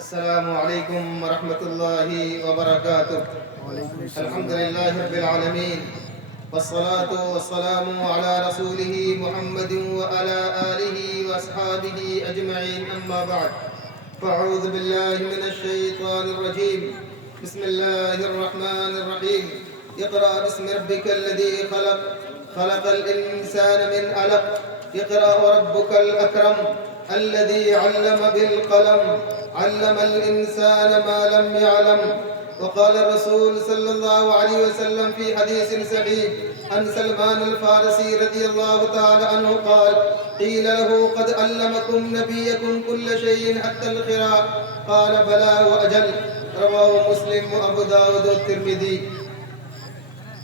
السلام عليكم ورحمة الله وبركاته. الحمد لله رب العالمين والصلاة والسلام على رسوله محمد وعلى آله وأصحابه أجمعين. أما بعد، فأعوذ بالله من الشيطان الرجيم. بسم الله الرحمن الرحيم. اقرأ باسم ربك الذي خلق، خلق الإنسان من علق. اقرأ وربك الأكرم الذي علم بالقلم، علم الإنسان ما لم يعلم. وقال الرسول صلى الله عليه وسلم في حديث صحيح عن سلمان الفارسي رضي الله تعالى عنه قال: قيل له: قد علمكم نبيكم كل شيء حتى القراء؟ قال: بلى وأجل. رواه مسلم وأبو داود والترمذي.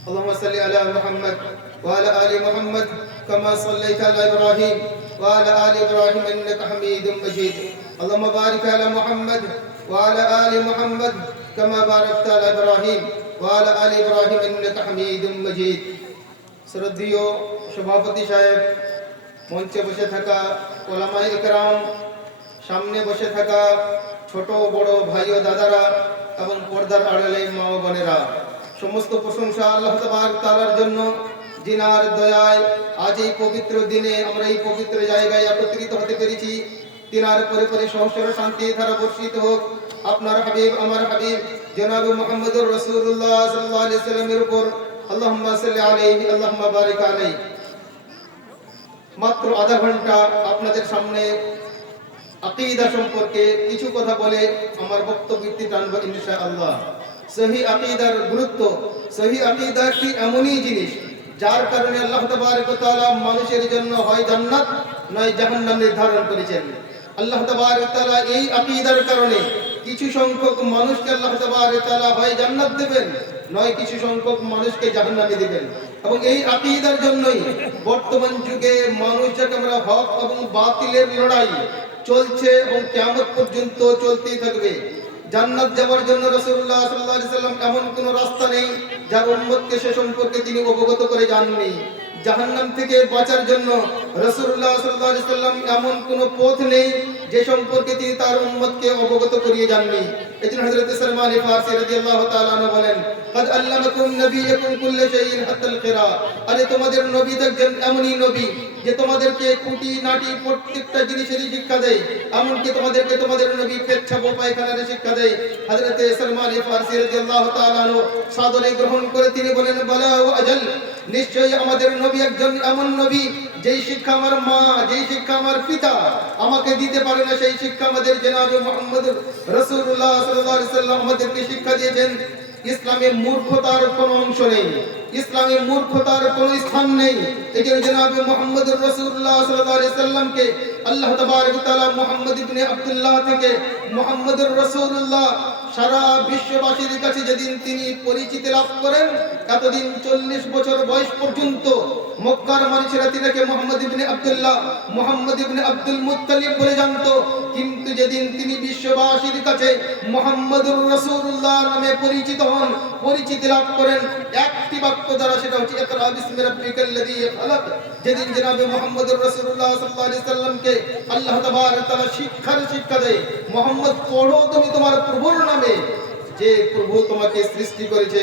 اللهم صل على محمد وعلى آل محمد كما صليت على إبراهيم وعلى آل إبراهيم إنك حميد مجيد. اللهم بارك على محمد وعلى آل محمد كما باركت على إبراهيم وعلى آل إبراهيم إنك حميد مجيد. শ্রদ্ধেয় সভাপতি সাহেব, মঞ্চে বসে থাকা ওলামায়ে ইকরাম, সামনে বসে থাকা ছোট বড় ভাই ও দাদারা এবং পর্দার আড়ালে মা ও বোনেরা, সমস্ত প্রশংসা আল্লাহ তাআলার জন্য, জিনার দয়ায় আজ এই পবিত্র দিনে আমরা এই পবিত্র জায়গায় একত্রিত হতে পেরেছি। তিনার পরে সহস্র শান্তি ধারা বর্ষিত হোক আপনার হাবিব, আমার হাবিব জনাব মুহাম্মদুর রাসূলুল্লাহ সাল্লাল্লাহু আলাইহি সাল্লামের উপর। আল্লাহুম্মা সাল্লি আলাইহি আল্লাহুম্মা বারিক আলাইহি। মাত্র আধা ঘন্টা আপনাদের সামনে আকীদা সম্পর্কে কিছু কথা বলে আমার বক্তব্যটি টানব ইনশাআল্লাহ। সহি আকীদার গুরুত্ব, সহি আকীদা কি এমনই জিনিস যার কারণে আল্লাহ তাবারক ওয়া তাআলা মানুষের জন্য হয় জান্নাত নয় জাহান্নাম নির্ধারণ করেছেন। আল্লাহ তাবারক ওয়া তাআলা এই আকীদার কারণে কিছু সংখ্যক মানুষকে আল্লাহ তাবারক ওয়া তাআলা হয় জান্নাত দেবেন, নয় কিছু সংখ্যক মানুষকে জাহান্নামে দিবেন। এবং এই আকীদার জন্যই বর্তমান যুগে মানুষ যাকে আমরা হক এবং বাতিলের লড়াই চলছে এবং কিয়ামত পর্যন্ত চলতেই থাকবে। জান্নাত যাওয়ার জন্য রাসূলুল্লাহ সাল্লাল্লাহু আলাইহি সাল্লাম এমন কোন রাস্তা নেই যার উম্মতকে সে সম্পর্কে তিনি অবগত করে যাননি। জাহান্নাম থেকে বাঁচার জন্য রাসূলুল্লাহ সাল্লাল্লাহু আলাইহি সাল্লাম এমন কোন পথ নেই যে সম্পর্কে তিনি তার উম্মতকে অবগত করিয়ে যাননি। এজন্য হযরত সালমান ফারসি রাদিয়াল্লাহু তাআলা আনহু বলেন: قد علمكم نبيكم كل شيء حتى القراء। আরে তোমাদের নবী একজন এমনই নবী যে তোমাদেরকে খুঁটি নাটি প্রত্যেকটা জিনিসেরই শিক্ষা দেয়, এমনকি তোমাদেরকে তোমাদের নবী পেচ্ছাপ পায়খানার শিক্ষা দেয়। হযরত সালমান ফারসি রাদিয়াল্লাহু তাআলা আনহু সাদরে গ্রহণ করে তিনি বলেন: বালা ওয়া আজাল। নিশ্চয়ই আমাদের নবী একজন এমন নবী যেই শিক্ষা আমার মা, যেই শিক্ষা আমার পিতা আমাকে দিতে পারে না, সেই শিক্ষা আমাদের জনাব মুহাম্মদুর রাসূলুল্লাহ সাল্লাল্লাহু আলাইহি সাল্লাম আমাদেরকে শিক্ষা দিয়েছেন। ইসলামে মূর্খতার কোনো অংশ নেই, ইসলামে মূর্খতার কোনো স্থান নেই। এজন্য জনাব মুহাম্মদুর রাসূলুল্লাহ সাল্লাল্লাহু আলাইহি সাল্লামকে আল্লাহ তাবারক ওয়া তাআলা মুহাম্মদ ইবনে আব্দুল্লাহ থেকে মুহাম্মদুর রাসূলুল্লাহ সারা বিশ্ববাসীর কাছে যেদিন তিনি পরিচিতি লাভ করেন, এতদিন 40 বছর বয়স পর্যন্ত মক্কার মানুষেরা তিনাকে মুহাম্মদ ইবনে আব্দুল্লাহ, মুহাম্মদ ইবনে আব্দুল মুত্তালিব বলে জানতো। কিন্তু যেদিন তিনি বিশ্ববাসীর কাছে মুহাম্মদুর রাসূলুল্লাহ নামে পরিচিত হন, পরিচিতি লাভ করেন একটি বাক্য দ্বারা, সেটা হচ্ছে ইকরা বিসমি রাব্বিকাল্লাযী খালাক। যেদিন জনাবে মুহাম্মদুর রাসূলুল্লাহ সাল্লাল্লাহু আলাইহি সাল্লামকে আল্লাহ তাবারক ওয়া তাআলা শিক্ষা দেয়, মুহাম্মদ পড়ো তুমি তোমার প্রভুর নামে, যে প্রভু তোমাকে সৃষ্টি করেছে।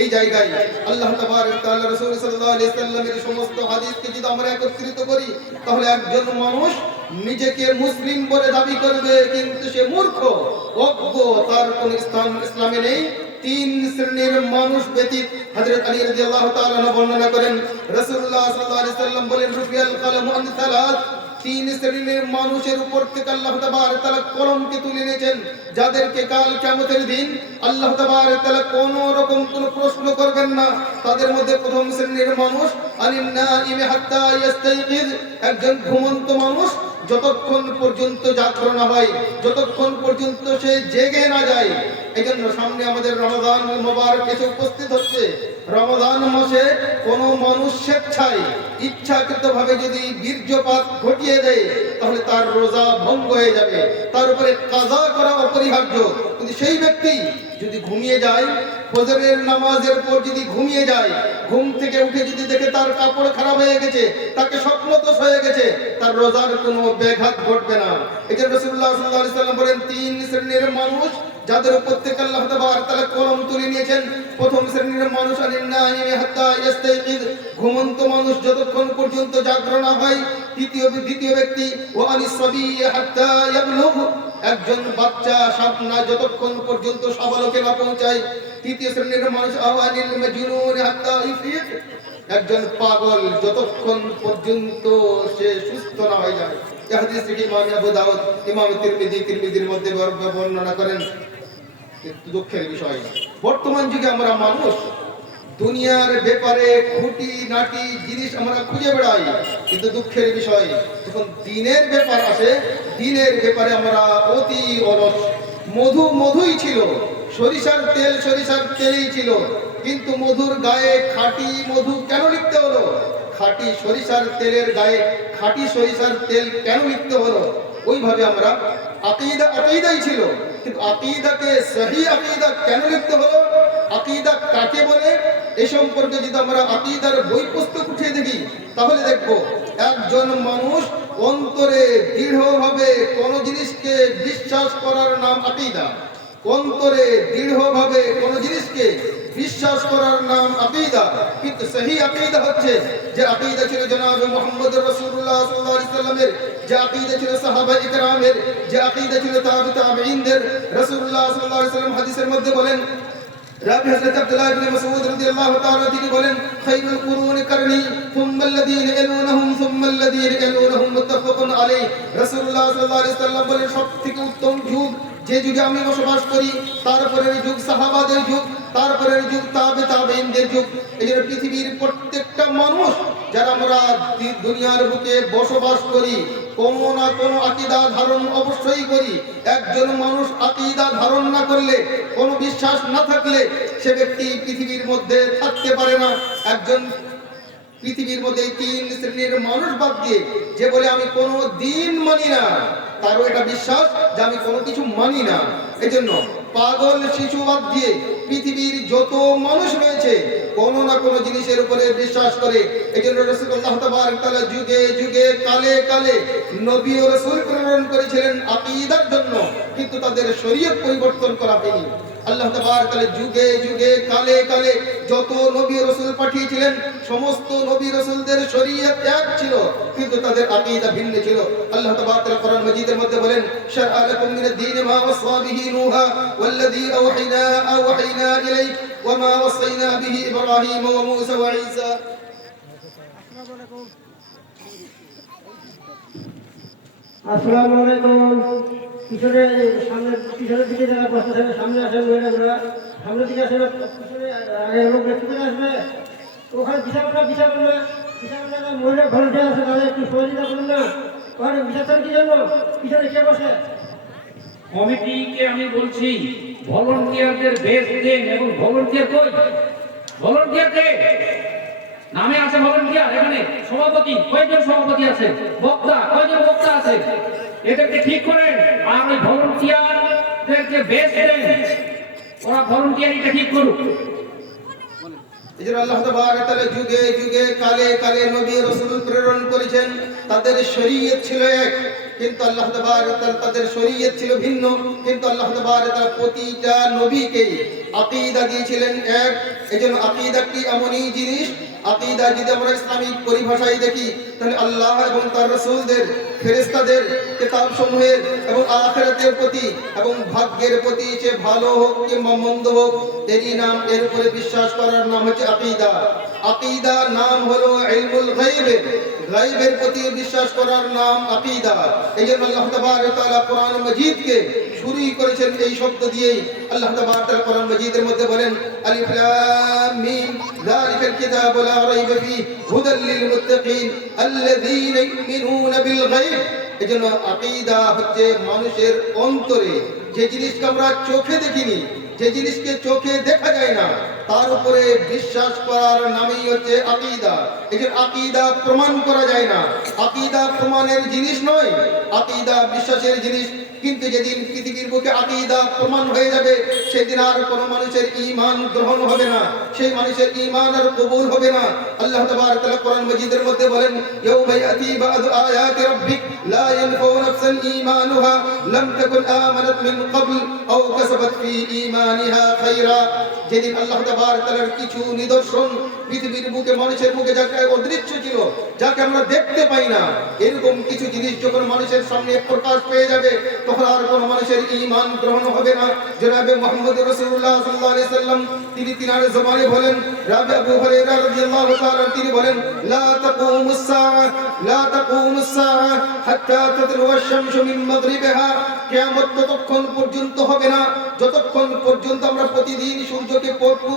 এই জায়গায় আল্লাহ তাবারক ওয়া তাআলা রাসূল সাল্লাল্লাহু আলাইহি সাল্লামের সমস্ত হাদিসকে যদি আমরা একত্রিত করি, তাহলে একজন মানুষ নিজেকে মুসলিম বলে দাবি করবে কিন্তু সে মূর্খ, অজ্ঞ, তার কোন স্থান ইসলামে নেই। তিন শ্রেণীর মানুষ ব্যতীত হযরত আলী রাদিয়াল্লাহু তাআলা বর্ণনা করেন, রাসূলুল্লাহ সাল্লাল্লাহু আলাইহি সাল্লাম বলেন: রুফিয়াল কলমু আন সালাত। তিন শ্রেণীর মানুষের উপর থেকে আল্লাহ তাবারক ওয়া তাআলা কলমকে তুলে নিয়েছেন, যাদেরকে কাল কিয়ামতের দিন আল্লাহ তাবারক ওয়া তাআলা কোনো রকম কোনো প্রশ্ন করবেন না। তাদের মধ্যে প্রথম শ্রেণীর মানুষ আনিন নাইমি হাত্তা ইয়াস্তাইকিজ, একজন ঘুমন্ত মানুষ যতক্ষণ পর্যন্ত জাগরণ হয়, যতক্ষণ পর্যন্ত সে জেগে না যায়। এজন্য সামনে আমাদের রমাদান মুবারক এসে উপস্থিত হচ্ছে। রমাদান মাসে কোন মানুষ স্বেচ্ছায় ইচ্ছাকৃতভাবে যদি বীর্যপাত ঘটিয়ে দেয়, তাহলে তার রোজা ভঙ্গ হয়ে যাবে, তার উপরে কাজা করা অপরিহার্য। কিন্তু সেই ব্যক্তি যদি ঘুমিয়ে যায়, ফজরের নামাজের পর যদি ঘুমিয়ে যায়, ঘুম থেকে উঠে যদি দেখে তার কাপড় খারাপ হয়ে গেছে, তাকে স্বপ্নদোষ হয়ে গেছে, তার রোজার কোনো ব্যাঘাত ঘটবে না। এই যে রাসূলুল্লাহ সাল্লাল্লাহু আলাইহি ওয়াসাল্লাম বলেন, তিন শ্রেণীর মানুষ যাদের উপর থেকে আল্লাহ তাআলা কলম তুলে নিয়েছেন। প্রথম শ্রেণীর মানুষ আলিন্নাহি হাত্তা ইস্তাইকিজ, ঘুমন্ত মানুষ যতক্ষণ পর্যন্ত জাগরণ না হয়। দ্বিতীয় ব্যক্তি ওয়া আলিস-সাবি হাত্তা ইয়াবলুগ, একজন বাচ্চা সাবনা যতক্ষণ পর্যন্ত সাবালকে না পৌঁছায়। তৃতীয় শ্রেণীর মানুষ আওয়ানিল মাজনুন হাত্তা ইফিক, একজন পাগল যতক্ষণ পর্যন্ত সে সুস্থ না হয়ে যায়। এই হাদিসটি ইমাম আবু দাউদ, ইমাম তিরমিজির মধ্যে বর্ণনা করেন। কিন্তু দুঃখের বিষয়, বর্তমান যুগে আমরা মানুষ দুনিয়ার ব্যাপারে খুঁটি নাটি জিনিস আমরা খুঁজে বেড়াই, কিন্তু দুঃখের বিষয় যখন দিনের ব্যাপার আসে, দিনের ব্যাপারে আমরা অতি অলস। মধুই ছিল, সরিষার তেলই ছিল, কিন্তু মধুর গায়ে খাঁটি মধু কেন লিখতে হলো? খাঁটি সরিষার তেলের গায়ে খাঁটি সরিষার তেল কেন লিখতে হলো? ওইভাবে আমরা আকীদাই ছিল, কিন্তু আকীদাকে সহি আকীদা কেন লিখতে হলো? আকীদা কাকে বলে এই সম্পর্কে যদি আমরা আকীদার বই পুস্তক উঠিয়ে দেখি, তাহলে দেখব একজন মানুষ অন্তরে দৃঢ়ভাবে কোন জিনিসকে বিশ্বাস করার নাম আকীদা। অন্তরে দৃঢ়ভাবে কোন জিনিসকে বিশ্বাস করার নাম আকীদা। কিন্তু সহি আকীদা হচ্ছে যে আকীদা ছিল জনাব মুহাম্মদ রাসূলুল্লাহ সাল্লাল্লাহু আলাইহি ওয়াসাল্লামের, যে আকীদা ছিল সাহাবায়ে কেরামের, যে আকীদা ছিল তাবিঈনদের। রাসূলুল্লাহ সাল্লাল্লাহু আলাইহি ওয়াসাল্লাম হাদিসের মধ্যে বলেন, রাবি হযরত আব্দুল্লাহ ইবনে মাসউদ রাদিয়াল্লাহু তাআলা তিনি বলেন, খায়রুল কুরুনি কারনি সুম্মা আল্লাযীনা ইয়ালুনহুম সুম্মা আল্লাযীনা ইয়ালুনহুম মুত্তাফাকুন আলাইহি। রাসূলুল্লাহ সাল্লাল্লাহু আলাইহি ওয়াসাল্লাম বলেন, সবথেকে উত্তম যুগ যে যুগে আমি বসবাস করি, তারপরের যুগ সাহাবাদের যুগ, তারপরের যুগ তাবিঈনদের যুগ। এই যে পৃথিবীর প্রত্যেকটা মানুষ যারা আমরা দুনিয়ার বুকে বসবাস করি, কোনো না কোনো আকীদা ধারণ অবশ্যই করি। একজন মানুষ আকীদা ধারণ না করলে, কোনো বিশ্বাস না থাকলে, সে ব্যক্তি পৃথিবীর মধ্যে থাকতে পারে না। একজন পৃথিবীর মধ্যে তিন শ্রেণীর মানুষ বাদ দিয়ে যে বলে আমি কোনো দিন মানি না, তারও এটা বিশ্বাস যে আমি কোনো কিছু মানি না। এজন্য পাগল শিশু বাদ দিয়ে পৃথিবীর যত মানুষ রয়েছে কোনো না কোনো জিনিসের উপরে বিশ্বাস করে। এজন্য রাসূলুল্লাহ তাবারক তাআলা যুগে যুগে কালে কালে নবী ও রাসূল প্রেরণ করেছিলেন আকীদার জন্য, কিন্তু তাদের শরীয়ত পরিবর্তন করা হয়নি। আল্লাহ তাবারক তাআলা যুগে যুগে কালে কালে যত নবী ও রাসূল পাঠিয়েছিলেন, সমস্ত নবী রাসূলদের শরীয়ত এক ছিল, কিন্তু তাদের আকীদা ভিন্ন ছিল। আল্লাহ তাবারক তাআলা কোরআন মাজিদের মধ্যে বলেন, শারআ লাকুম মিনাদ দীন মা ওয়াসা বিহি নূহা ওয়াল্লাযী আওহাইনা ইলাইক ওয়া মা ওয়াসাইনা বিহি ইব্রাহিম ওয়া মূসা ওয়া ঈসা। আসসালামু আলাইকুম। পিছনের দিকে যারা বসে থাকে সামনে আসেন, মহিলাগুলা সামনের দিকে আসেন, পিছনে আগের লোক পিছনে আসবে। ওখানে বিচার না মহিলা ভলেন্টিয়ার আছে, তাদের একটু সহযোগিতা করুন না। ওখানে বিচার কি জন্য পিছনে কে বসে? কমিটিকে আমি বলছি ভলান্টিয়ারদের বেশ দেন। এবং ভলান্টিয়ার কই? ভলান্টিয়ার কে? নামে আছে ভলান্টিয়ার, এখানে সভাপতি কয়জন সভাপতি আছে, বক্তা কয়জন বক্তা আছে, এদেরকে ঠিক করেন। আর ওই ভলান্টিয়ারদেরকে বেশ দেন, ওরা ভলান্টিয়ারিটা ঠিক করুক। এজন্য আল্লাহ তাবারক তাআলা যুগে যুগে কালে কালে নবী রাসূল প্রেরণ করেছেন, তাদের শরীয়ত ছিল এক, কিন্তু আল্লাহ তাবারক তাআলা তাদের শরীয়ত ছিল ভিন্ন। কিন্তু আল্লাহ তাবারক তাআলা প্রতিটা নবীকে আকীদা দিয়েছিলেন এক। এজন্য আকীদা কি এমনই জিনিস, আকীদা যদি আমরা ইসলামিক পরিভাষায় দেখি, তাহলে আল্লাহ এবং তার রাসূলদের, ফেরেশতাদের, কিতাব সমূহের এবং আখিরাতের প্রতি এবং ভাগ্যের প্রতি, সে ভালো হোক কিংবা মন্দ হোক, এরই নাম, এর উপরে বিশ্বাস করার নাম হচ্ছে আকীদা। আকীদা নাম হলো ইলমুল গায়বের প্রতি বিশ্বাস করার নাম আকীদা। এইজন্য আল্লাহ তাবারক তাআলা কোরআন মাজিদকে শুরুই করেছেন এই শব্দ দিয়েই। আল্লাহ তাবারক তাআলা কোরআন মাজিদের মধ্যে বলেন, আলিফ লাম মিম যালিকাল কিতাবু লা রাইবা ফীহি হুদাল লিল মুত্তাকিন আল্লাযীনা ইউমিনুনা বিল গায়ব। এজন্য আকীদা হচ্ছে মানুষের অন্তরে যে জিনিসকে আমরা চোখে দেখিনি, যে জিনিসকে চোখে দেখা যায় না, তার উপরে বিশ্বাস করার নামই হচ্ছে আকীদা। এই যে আকীদা প্রমাণ করা যায় না, আকীদা প্রমাণের জিনিস নয়, আকীদা বিশ্বাসের জিনিস। কিন্তু যেদিন পৃথিবীর বুকে আকীদা প্রমাণ হয়ে যাবে, সেদিন আর কোনো মানুষের ঈমান গ্রহণ হবে না, সেই মানুষের ঈমান আর কবুল হবে না। আল্লাহ তাবারক তাআলা কোরআন মাজিদের মধ্যে বলেন, ইয়াউমা ইয়াতি বা'দু আয়াতি রাব্বিক লা ইয়ানফাউ নাফসান ঈমানুহা লাম তাকুন আমানাত মিন ক্বাবল আও কাসাবাত ফি ঈমানিহা খায়রা। যেদিন আল্লাহ তাবারক তাআলার কিছু নিদর্শন পৃথিবীর বুকে, মানুষের বুকে যাকে অদৃশ্য ছিল, যাকে আমরা দেখতে পাই না, এরকম কিছু জিনিস যখন মানুষের সামনে প্রকাশ পেয়ে যাবে, তখন আর কোনো মানুষের ঈমান গ্রহণ হবে না। জনাবে মুহাম্মদ রাসূলুল্লাহ সাল্লাল্লাহু আলাইহি সাল্লাম তিনি তিনার জবানে বলেন, রাবি আবু হুরায়রা রাদিয়াল্লাহু তাআলা তিনি বলেন, লা তাকুমুস সাআ লা তাকুমুস সাআ হাত্তা তাতলুয়া আশ-শামসু মিন মাগরিবিহা। কিয়ামত ততক্ষণ পর্যন্ত হবে না যতক্ষণ পর্যন্ত আমরা প্রতিদিন সূর্যকে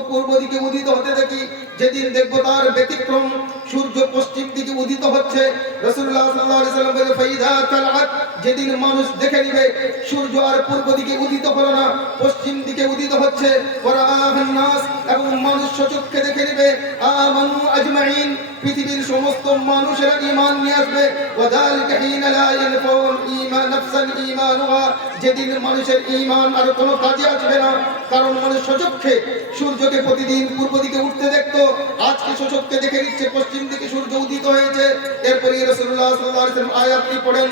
পূর্ব দিকে উদিত হতে দেখি। যেদিন দেখব তার ব্যতিক্রম, সূর্য পশ্চিম দিকে উদিত হচ্ছে। রাসূলুল্লাহ সাল্লাল্লাহু আলাইহি সাল্লাম বলেন, ফাইদা তালাত, যেদিন মানুষ দেখে নিবে সূর্য আর পূর্ব দিকে উদিত হলো না, পশ্চিম দিকে উদিত হচ্ছে, ওয়ারাআহান নাস, এবং মানুষ সচক্ষে দেখে নিবে, আমানু আজমাইন, পৃথিবীর সমস্ত মানুষেরা ঈমান নিয়ে আসবে। ওয়াযালিকা হিনা লা ইয়ানফাউ ঈমান নাফসান ঈমানুহা, যেদিন মানুষের ঈমান আর কোনো কাজে আসবে না। কারণ মানুষ সচক্ষে সূর্যকে প্রতিদিন পূর্ব দিকে উঠতে দেখতো, আজকে সচক্ষে দেখে নিচ্ছে পশ্চিম দিকে সূর্য উদিত হয়েছে। এরপরে রাসূলুল্লাহ সাল্লাল্লাহু আলাইহি ওয়াসাল্লাম আয়াতটি পড়েন,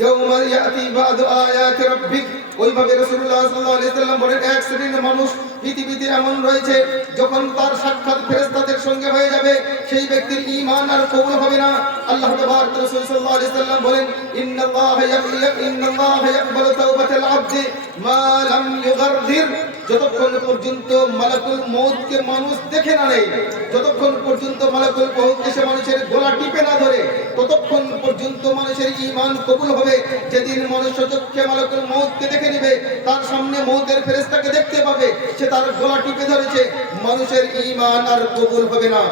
ইয়াউমা ইয়াতি বা'দু আয়াতি রাব্বিক। ওইভাবে রাসূলুল্লাহ সাল্লাল্লাহু আলাইহি ওয়াসাল্লাম বলেন, এক শ্রেণীর মানুষ পৃথিবীতে এমন রয়েছে, যখন তার সাক্ষাৎ ফেরেশতাদের সঙ্গে হয়ে যাবে, সেই ব্যক্তির ঈমান আর কবুল হবে না। আল্লাহ তাবারক রাসূল সাল্লাল্লাহু আলাইহি ওয়াসাল্লাম বলেন, ইন্নাল্লাহা ইয়াকবালু তাওবাতাল আবদি মা লাম ইউগারগির। যতক্ষণ পর্যন্ত মালাকুল মউতকে মানুষ দেখে না নেয়, যতক্ষণ পর্যন্ত মালাকুল মউত এসে মানুষের গলা টিপে না ধরে, ততক্ষণ পর্যন্ত মানুষের ঈমান কবুল হবে। যেদিন মানুষ চোখে মালাকুল মউতকে দেখে নেবে, তার সামনে মউতের ফেরেশতাকে দেখতে পাবে, সে তার গলা টিপে ধরেছে, মানুষের ঈমান আর কবুল হবে না।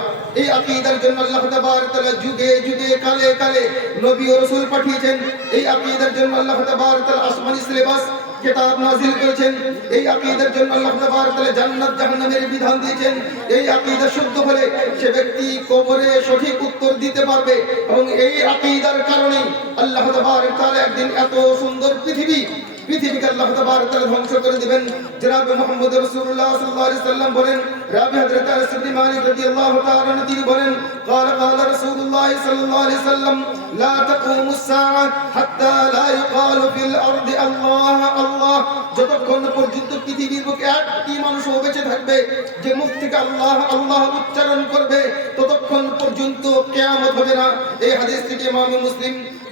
এই আকীদার জন্য আল্লাহ তাবারক তাআলা যুগে যুগে কালে কালে নবী ও রাসূল পাঠিয়েছেন। এই আকীদার জন্য আল্লাহ তাবারক তাআলা আসমানি সিলেবাস কিতাব নাযিল করেছেন। এই আকীদার জন্য আল্লাহ তাবারক তাআলা জান্নাত জাহান্নামের বিধান দিয়েছেন। এই আকীদা শুদ্ধ হলে সে ব্যক্তি কবরে সঠিক উত্তর দিতে পারবে। এবং এই আকীদার কারণে আল্লাহ তাবারক তাআলা একদিন এত সুন্দর পৃথিবীকে আল্লাহ তাবারক তাআলা ধ্বংস করে দিবেন। জনাবে মুহাম্মদ রাসূলুল্লাহ সাল্লাল্লাহু আলাইহি ওয়াসাল্লাম বলেন, রাবি হযরত আনাস ইবনে মালিক রাদিয়াল্লাহু তাআলা আনহু তিনি বলেন, قال রাসূলুল্লাহ সাল্লাল্লাহু আলাইহি ওয়াসাল্লাম, লা তাকুমুস সাআ হাত্তা লা ইউকালু ফিল আরদি আল্লাহ আল্লাহ। যতক্ষণ পর্যন্ত পৃথিবীর বুকে একটি মানুষ বেঁচে থাকবে যে মুখ থেকে আল্লাহ আল্লাহ উচ্চারণ করবে, ততক্ষণ পর্যন্ত কিয়ামত হবে না। এই হাদিসটিকে ইমাম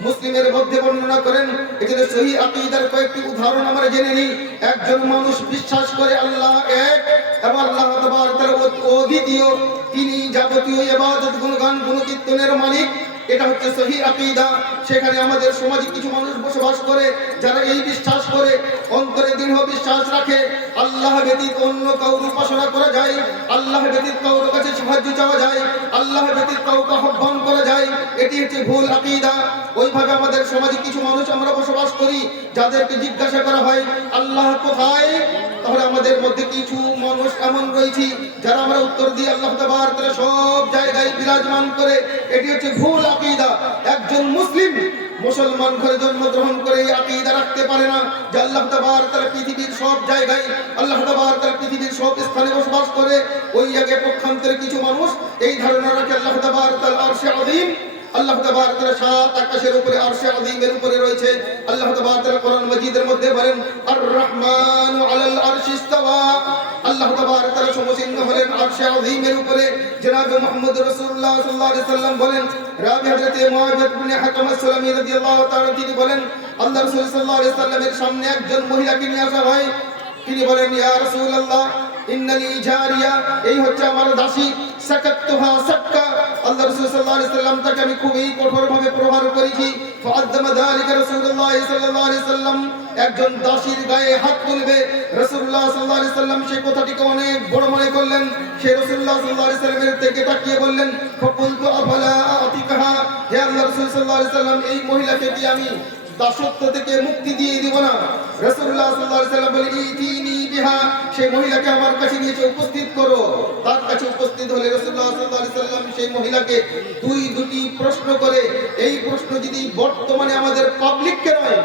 মুসলিমের মধ্যে বর্ণনা করেন। এখানে সহিহ আকীদার কয়েকটি উদাহরণ আমরা জেনে নিই। একজন মানুষ বিশ্বাস করে আল্লাহ এক এবং আল্লাহ তাবারক তাআলা অদ্বিতীয়, তিনি যাবতীয় ইবাদত গুণগান গুণকীর্তনের মালিক। এটা হচ্ছে সহিহ আকীদা। সেখানে আমাদের সমাজে কিছু মানুষ বসবাস করে যারা এই বিশ্বাস করে, অন্তরে দৃঢ় বিশ্বাস রাখে আল্লাহ ব্যতীত অন্য কাউর উপাসনা করা যায়, আল্লাহ ব্যতীত কাউর কাছে সাহায্য চাওয়া যায়, আল্লাহ ব্যতীত কাউকে আহ্বান করা যায়। এটি হচ্ছে ভুল আকীদা। ওইভাবে আমাদের সমাজে কিছু মানুষ আমরা বসবাস করি, যাদেরকে জিজ্ঞাসা করা হয় আল্লাহ কোথায়, তাহলে আমাদের মধ্যে কিছু মানুষ এমন রয়েছে যারা আমরা উত্তর দিই আল্লাহ তাবারক তাআলা সব জায়গায় বিরাজমান করে। এটি হচ্ছে ভুল আকীদা। একজন মুসলমান ঘরে জন্মগ্রহণ করে এই আকীদা রাখতে পারে না যে আল্লাহ তাবারক তাআলা পৃথিবীর সব জায়গায়, আল্লাহ তাবারক তাআলা পৃথিবীর সব স্থানে বসবাস করে। ওই আগে পক্ষান্তরে কিছু মানুষ এই ধারণা রাখে আল্লাহ তাবারক তাআলা আরশে আযীম, আল্লাহ তাবারক তাআলা সাত আকাশের উপরে আরশে আযীমের উপরে রয়েছে। আল্লাহ তাবারক তাআলা কোরআন মাজিদের মধ্যে বলেন, আর রহমানু আলাল আরশি ইসতাওয়া। আল্লাহ তাবারক তাআলা সমচিহ্ন হলেন আরশে আযীমের উপরে। জনাবে মুহাম্মদ রাসূলুল্লাহ সাল্লাল্লাহু আলাইহি ওয়াসাল্লাম বলেন, রাবি হযরত মুআবিয়া ইবনে হাকাম আস-সুলামি রাদিয়াল্লাহু তাআলা তিনি বলেন, আল্লাহ রাসূল সাল্লাল্লাহু আলাইহি ওয়াসাল্লামের সামনে একজন মহিলাকে নিয়ে আসা হয়। তিনি বলেন, ইয়া রাসূলুল্লাহ ইন্নালি জারিয়া, এই হচ্ছে আমার দাসী, সাকাতুহা সাক্কা। আল্লাহ রাসূল সাল্লাল্লাহু আলাইহি ওয়াসাল্লাম তাকে আমি খুবই কঠোরভাবে প্রহার করেছি। ফাআদ্দামা যালিকা রাসূলুল্লাহ সাল্লাল্লাহু আলাইহি ওয়াসাল্লাম, একজন দাসীর গায়ে হাত তুলবে, রাসূলুল্লাহ সাল্লাল্লাহু আলাইহি ওয়াসাল্লাম সেই কথাটিকে অনেক বড় মনে করলেন। সে রাসূলুল্লাহ সাল্লাল্লাহু আলাইহি ওয়াসাল্লামের দিকে তাকিয়ে বললেন, ফাকুলতু আফালা আতিকাহা, হে আল্লাহর রাসূল সাল্লাল্লাহু আলাইহি ওয়াসাল্লাম, এই মহিলাকে কি আমি দাসত্ব থেকে মুক্তি দিয়ে দিব না। রাসূলুল্লাহ সাল্লাল্লাহু আলাইহি ওয়াসাল্লাম বলেন ইতিনি বিহা, সেই মহিলাকে আমার কাছে নিয়ে এসে উপস্থিত করো। তার কাছে উপস্থিত হলে রাসূলুল্লাহ সাল্লাল্লাহু আলাইহি ওয়াসাল্লাম সেই মহিলাকে দুটি প্রশ্ন করে, এই প্রশ্ন যদি বর্তমানে আমাদের পাবলিককে নয়,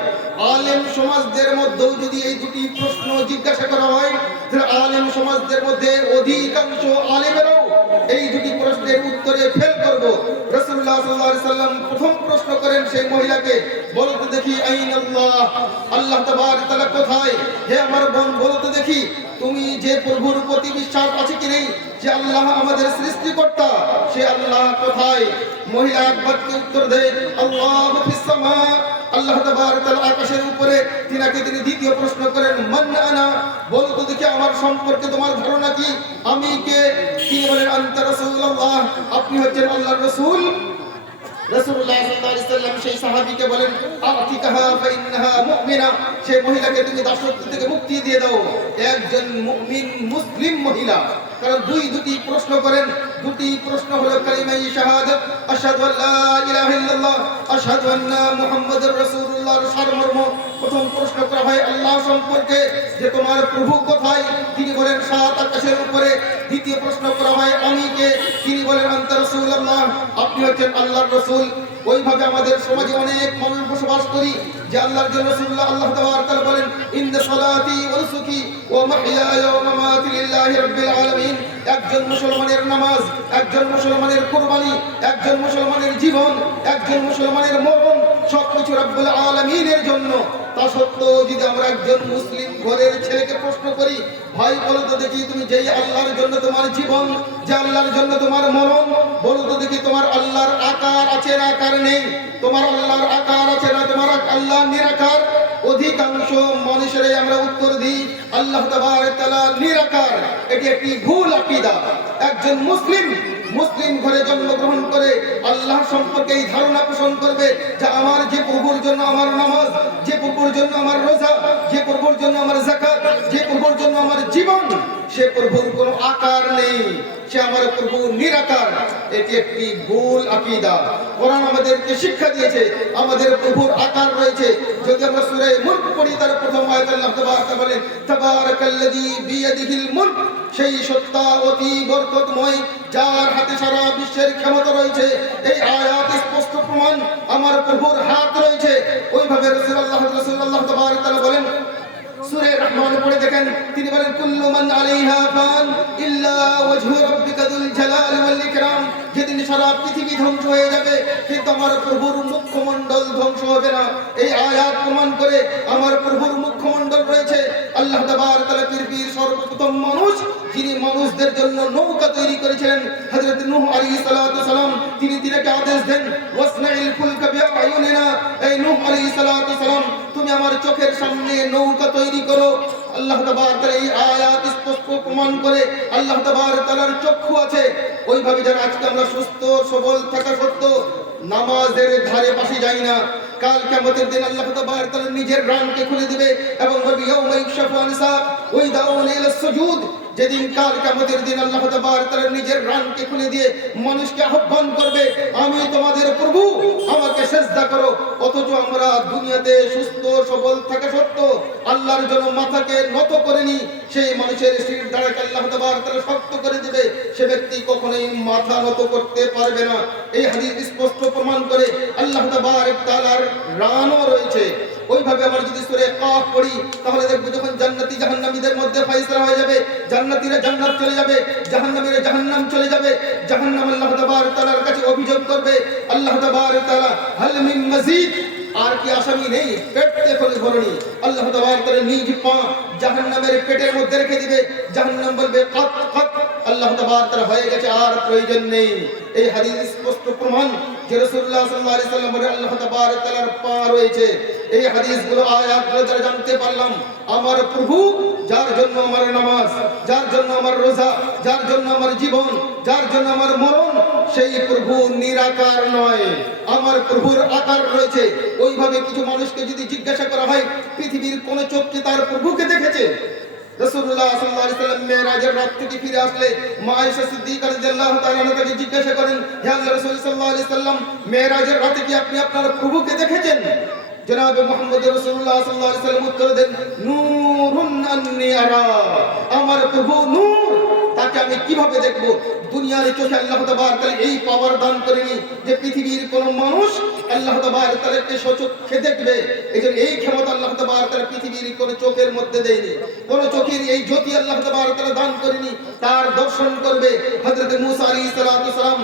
আলেম সমাজদের মধ্যেও যদি এই দুটি প্রশ্ন জিজ্ঞাসা করা হয়, তাহলে আলেম সমাজদের মধ্যে অধিকাংশ আলেমেরাও এই দুটি প্রশ্নের উত্তরে ফেল করব। রাসূলুল্লাহ সাল্লাল্লাহু আলাইহি ওয়াসাল্লাম প্রথম প্রশ্ন করেন সেই মহিলাকে, বলতে দেখি আইনাল্লাহ, আল্লাহ তাবারক ওয়া তাআলা কোথায়? হে আমার বোন, বলতে দেখি তুমি যে প্রভুর প্রতি বিশ্বাস আছে কি নেই যে আল্লাহ আমাদের সৃষ্টিকর্তা, সে আল্লাহ কোথায়? মহিলা একবারকে উত্তর দেয় আল্লাহু ফিস সামা, আল্লাহ তাবারক ওয়া তাআলা আকাশের উপরে। তিনি দ্বিতীয় প্রশ্ন করেন মান আনা, বলতো দেখি আমার সম্পর্কে তোমার ধারণা কি, আমি কে? তিনি বলেন আনতা রাসূলুল্লাহ, আপনি হচ্ছেন আল্লাহর রাসূল। রাসূলুল্লাহ সাল্লাল্লাহু আলাইহি ওয়াসাল্লাম সেই সাহাবীকে বলেন আতিকাহা ফাইন্নাহা মুমিনা, সেই মহিলাকে তুমি দাসত্ব থেকে মুক্তি দিয়ে দাও, একজন মুমিন মুসলিম মহিলা। কারণ দুটি প্রশ্ন করেন, দুটি প্রশ্ন হলো কালিমায়ে শাহাদাত, আশহাদু আল্লা ইলাহা ইল্লাল্লাহ, আশহাদু আন্না মুহাম্মাদুর রাসূলুল্লাহর সারমর্ম। প্রথম প্রশ্ন করা হয় আল্লাহ সম্পর্কে, যে তোমার প্রভু কোথায়? তিনি বলেন সাত আকাশের উপরে। দ্বিতীয় প্রশ্ন করা হয় আমি কে? তিনি বলেন আনতা রাসূলুল্লাহ, আপনি হচ্ছেন আল্লাহর রাসূল। ওইভাবে আমাদের সমাজে অনেক মানুষ বসবাস করি যে আল্লাহর জন্য রাসূলুল্লাহ, আল্লাহ তাবারক ওয়া তাআলা বলেন ইন্না সালাতি ওয়া নুসুকি ওয়া মাহইয়ায়া ওয়া মামাতি লিল্লাহি রাব্বিল আলামিন। একজন মুসলমানের নামাজ, একজন মুসলমানের কুরবানি, একজন মুসলমানের জীবন, একজন মুসলমানের মরণ সবকিছু রব্বুল আলামিনের জন্য। তা সত্ত্বেও যদি আমরা একজন মুসলিম ঘরের ছেলেকে প্রশ্ন করি, ভাই বলো তো দেখি তুমি যেই আল্লাহর জন্য তোমার জীবন, যে আল্লাহর জন্য তোমার মরণ, বলো তো দেখি তোমার আল্লাহর আকার আছে না আকার নেই? তোমার আল্লাহর আকার আছে না তোমার আল্লাহ নিরাকার? অধিকাংশ মানুষেরাই আমরা উত্তর দিই আল্লাহ তাবারক ওয়া তাআলা নিরাকার। এটি একটি ভুল আকীদা। একজন মুসলিম ঘরে জন্মগ্রহণ করে আল্লাহ সম্পর্কে এই ধারণা পোষণ করবে যে আমার যে প্রভুর জন্য আমার নামাজ, যে প্রভুর জন্য আমার রোজা, যে প্রভুর জন্য আমার যাকাত, যে প্রভুর জন্য আমার জীবন, সে প্রভুর কোনো আকার নেই, সে আমার প্রভু নিরাকার। এটি একটি ভুল আকীদা। কোরআন আমাদেরকে শিক্ষা দিয়েছে আমাদের প্রভুর আকার রয়েছে। যদি আমরা সূরা মুলক পড়ি, তার প্রথম আয়াতে আল্লাহ তাবারক ওয়া তাআলা বলেন তাবারাকাল্লাযী বিয়াদিহিল মুলক, সেই সত্তা অতি বরকতময় যার হাতে সারা বিশ্বের ক্ষমতা রয়েছে। এই আয়াত স্পষ্ট প্রমাণ আমার প্রভুর হাত রয়েছে। ওইভাবে রাসূলুল্লাহ তাবারক ওয়া তাআলা বলেন সূরা রহমান পড়ে দেখেন, তিনি বলেন কুল্লু মান আলাইহা ফান ইল্লা ওয়াজহু রাব্বিকা যুল জালালি ওয়াল ইকরাম। যেদিন সারা পৃথিবী ধ্বংস হয়ে যাবে কিন্তু আমার প্রভুর মুখমণ্ডল ধ্বংস হবে না। এই আয়াত প্রমাণ করে আমার প্রভুর মুখমণ্ডল রয়েছে। আল্লাহ তাবারক ওয়া তাআলা পৃথিবীর সর্বপ্রথম মানুষ যিনি মানুষদের জন্য নৌকা তৈরি করেছিলেন, হযরত নূহ আলাইহিস সালাতু সালাম, তিনি তিনাকে আদেশ দেন ওয়াসনাইল ফুলকা বিআয়ুনিনা, এই নূহ আলাইহিস সালাতু সালাম তুমি আমার চোখের সামনে নৌকা তৈরি করো। আল্লাহ তাবারক ওয়া তাআলা এই আয়াত স্পষ্ট প্রমাণ করে আল্লাহ তাবারক ওয়া তাআলার চক্ষু আছে। ওইভাবে যারা আজকে আমরা সুস্থ সবল থাকা সত্ত্বেও নামাজের ধারে পাশে যাই না, কাল কিয়ামতের দিন আল্লাহ তাবারক ওয়া তাআলা নিজের রানকে খুলে দিবে এবং বলবে ইয়াউমা ইকশাফু আন সাক ওয়া ইদাউনা ইলা সুজুদ। যেদিন কাল কিয়ামতের দিন আল্লাহ তাবারক ওয়া তাআলা নিজের রানকে খুলে দিয়ে মানুষকে আহ্বান করবে আমি তোমাদের প্রভু, আমাকে সিজদা করো। অথচ আমরা দুনিয়াতে সুস্থ সবল থাকা সত্ত্বেও আল্লাহর জন্য মাথাকে নত করিনি। সেই মানুষের শির দ্বারাকে আল্লাহ তাবারক ওয়া তাআলা শক্ত করে দিবে, সে ব্যক্তি কখনোই মাথা নত করতে পারবে না। এই হাদিস স্পষ্ট প্রমাণ করে আল্লাহ তাবারক ওয়া তাআলার রানও রয়েছে। ওইভাবে আমরা যদি সূরা কাফ পড়ি তাহলে দেখব যখন জান্নাতি জাহান্নামীদের মধ্যে ফয়সালা হয়ে যাবে, জান্নাতীরা জান্নাত চলে যাবে, জাহান্নামীরা জাহান্নাম চলে যাবে। জাহান্নাম আল্লাহ তাবারক ওয়া তাআলার কাছে অভিযোগ করবে আল্লাহ তাবারক ওয়া তাআলা হাল মিন মাজিদ, আর কি আসামি নেই? পেট থেকে ভরনি। আল্লাহ তাবারক ওয়া তাআলা নিজ পা জাহান্নামের পেটের মধ্যে রেখে দিবে। জাহান্নাম বলবে কাত কাত, আল্লাহ তাবারক ওয়া তাআলা হয়ে গেছে, আর প্রয়োজন নেই। এই হাদিস স্পষ্ট প্রমাণ যে রাসূলুল্লাহ সাল্লাল্লাহু আলাইহি ওয়াসাল্লাম বলেন আল্লাহ তাবারক ওয়া তাআলার পা রয়েছে। এই হাদিসগুলো আয়াতগুলো যারা জানতে পারলাম, আমার প্রভু যার জন্য আমার নামাজ, যার জন্য আমার রোজা, যার জন্য আমার জীবন, যার জন্য আমার মরণ, সেই প্রভু নিরাকার নয়, আমার প্রভুর আকার রয়েছে। ওইভাবে কিছু মানুষকে যদি জিজ্ঞাসা করা হয় পৃথিবীর কোন চোখকে তার প্রভুকে দেখেছে? রাসূলুল্লাহ সাল্লাল্লাহু আলাইহি ওয়াসাল্লাম মেরাজের রাত থেকে ফিরে আসলে মা আয়েশা সিদ্দিকা রাদিয়াল্লাহু তাআলা আনহাকে জিজ্ঞাসা করেন হে আল্লাহর রাসূল সাল্লাল্লাহু আলাইহি ওয়াসাল্লাম, মেরাজের রাতে কি আপনি আপনার প্রভুকে দেখেছেন? জনাবে মুহাম্মদ রাসূলুল্লাহ সাল্লাল্লাহু আলাইহি ওয়াসাল্লাম উত্তর দেন, নূরুন আন্নী আরা, আমার প্রভু নূর, তাকে আমি কিভাবে দেখব? দুনিয়ার চোখে আল্লাহ তাবারক তাআলা এই পাওয়ার দান করেনি যে পৃথিবীর কোন মানুষ আল্লাহ তাবারক তাআলাকে সচক্ষে দেখবে। এজন্য এই ক্ষমতা আল্লাহ তাবারক তাআলা পৃথিবীর কোন চোখের মধ্যে দেয়নি, কোন চোখের এই জ্যোতি আল্লাহ তাবারক তাআলা দান করেনি। তার দর্শন করবে হযরত মূসা আলাইহিস সালাম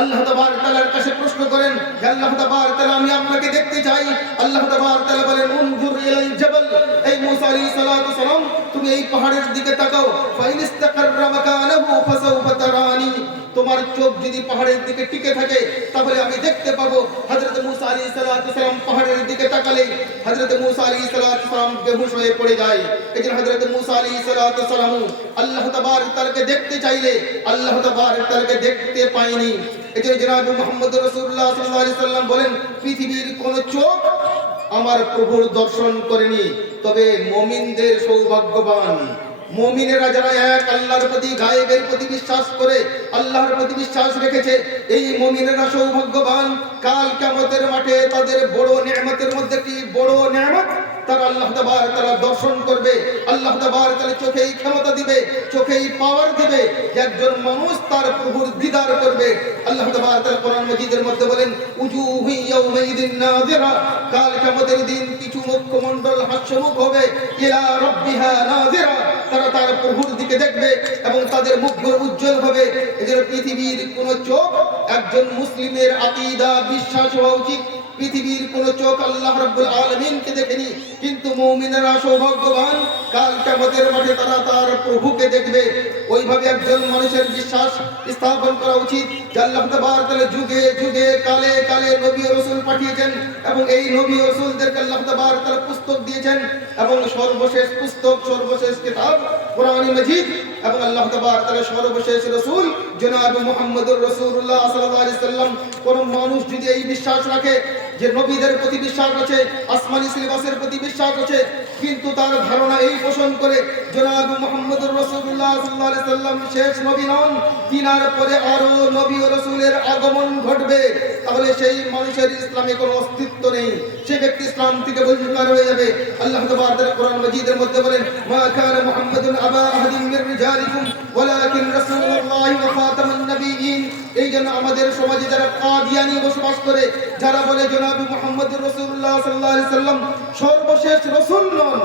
আল্লাহ তাবারক তাআলার কাছে প্রশ্ন করেন, হে আল্লাহ তাবারক তাআলা, আমি আপনাকে দেখতে চাই। আল্লাহ তাবারক তাআলা বলেন, উনজুর ইলাল জাবাল, এই মূসা আলাইহিস সালাম তুমি এই পাহাড়ের দিকে তাকাও, ফাইন ইসতাকাররা মাকানাহু ফাসাউফা তারানি, তোমার চোখ যদি পাহাড়ের দিকে টিকে থাকে তাহলে আমি দেখতে পাবো। হযরত মূসা আলাইহিস সালাম পাহাড়ের দিকে তাকালে হযরত মূসা আলাইহিস সালাম বেহুশ হয়ে পড়ে যায়। এজন্য হযরত মূসা আলাইহিস সালাম আল্লাহ তাবারক তাআলাকে দেখতে চাইলে আল্লাহ তাবারক তাআলাকে দেখতে পায়নি। এজন্য জনাব মুহাম্মদ রাসূলুল্লাহ সাল্লাল্লাহু আলাইহি ওয়াসাল্লাম বলেন, পৃথিবীর কোন চোখ আমার প্রভুর দর্শন করেনি, তবে মুমিনদের সৌভাগ্যবান। মুমিনেরা যারা এক আল্লাহর প্রতি, গায়েবের প্রতি বিশ্বাস করে, আল্লাহর প্রতি বিশ্বাস রেখেছে, এই মুমিনেরা সৌভাগ্যবান। কাল কিয়ামতের মাঠে তাদের বড় নিয়ামতের মধ্যে একটি বড় নিয়ামত, তারা আল্লাহ তাবারক তাআলা দর্শন করবে। আল্লাহ তাবারক তাআলা চোখেই ক্ষমতা দিবে, চোখেই পাওয়ার দিবে যে একজন মানুষ তার প্রভুর দিদার করবে। আল্লাহ তাবারক তাআলা কোরআন মাজিদের মধ্যে বলেন, উজুহু ইয়াউমাইদিন নাযিরা, কাল কিয়ামতের দিন কিছু মুখমণ্ডল হাস্যমুখ হবে, ইলা রাব্বিহা নাযিরা, তারা তার প্রভুর দিকে দেখবে এবং তাদের মুখগুলো উজ্জ্বল হবে। এদের পৃথিবীর কোন চোখ একজন মুসলিমের আকীদা বিশ্বাস হওয়া উচিত, পৃথিবীর কোন চোখ আল্লাহ রাব্বুল আলামিনকে দেখেনি, কিন্তু মুমিনেরা সৌভাগ্যবান, কাল কিয়ামতের মাঠে তারা তার প্রভুকে দেখবে। ওইভাবে একজন মানুষের বিশ্বাস স্থাপন করা উচিত যে আল্লাহ তাবারক তাআলা যুগে যুগে কালে কালে নবী ও রাসূল পাঠিয়েছেন এবং এই নবী ও রাসূলদেরকে আল্লাহ তাবারক তাআলা পুস্তক দিয়েছেন এবং সর্বশেষ পুস্তক, সর্বশেষ কিতাব কোরআন মাজিদ, এবং আল্লাহ তাবারক তাআলা সর্বশেষ রাসূল জনাব মুহাম্মদুর রাসূলুল্লাহ সাল্লাল্লাহু আলাইহি ওয়াসাল্লাম। কোন মানুষ যদি এই বিশ্বাস রাখে যে নবীদের প্রতি বিশ্বাস আছে, আসমানি সিলেবাসের প্রতি বিশ্বাস আছে, কিন্তু তার ধারণা এই পোষণ করে জনাব মুহাম্মদুর রাসূলুল্লাহ সাল্লাল্লাহু আলাইহি ওয়াসাল্লাম শেষ নবী নন, তিনার পরে আরো নবী ও রাসূলের আগমন ঘটবে, তাহলে সেই মানুষের ইসলামে কোনো অস্তিত্ব নেই, সেই ব্যক্তি ইসলাম থেকে বহিষ্কার হয়ে যাবে। আল্লাহ তাবারক তাআলা কোরআন মাজিদের মধ্যে বলেন, মা কানা মুহাম্মাদুন আবা আহাদিন মির রিজালিকুম ওয়ালাকিন রাসূলুল্লাহি ওয়া খাতামুন নবিয়্যিন। এই জন্য আমাদের সমাজে যারা কাদিয়ানি বসবাস করে, যারা বলে জনাব মুহাম্মদুর রাসূলুল্লাহ সাল্লাল্লাহু আলাইহি ওয়াসাল্লাম সর্বশেষ রাসূল নন,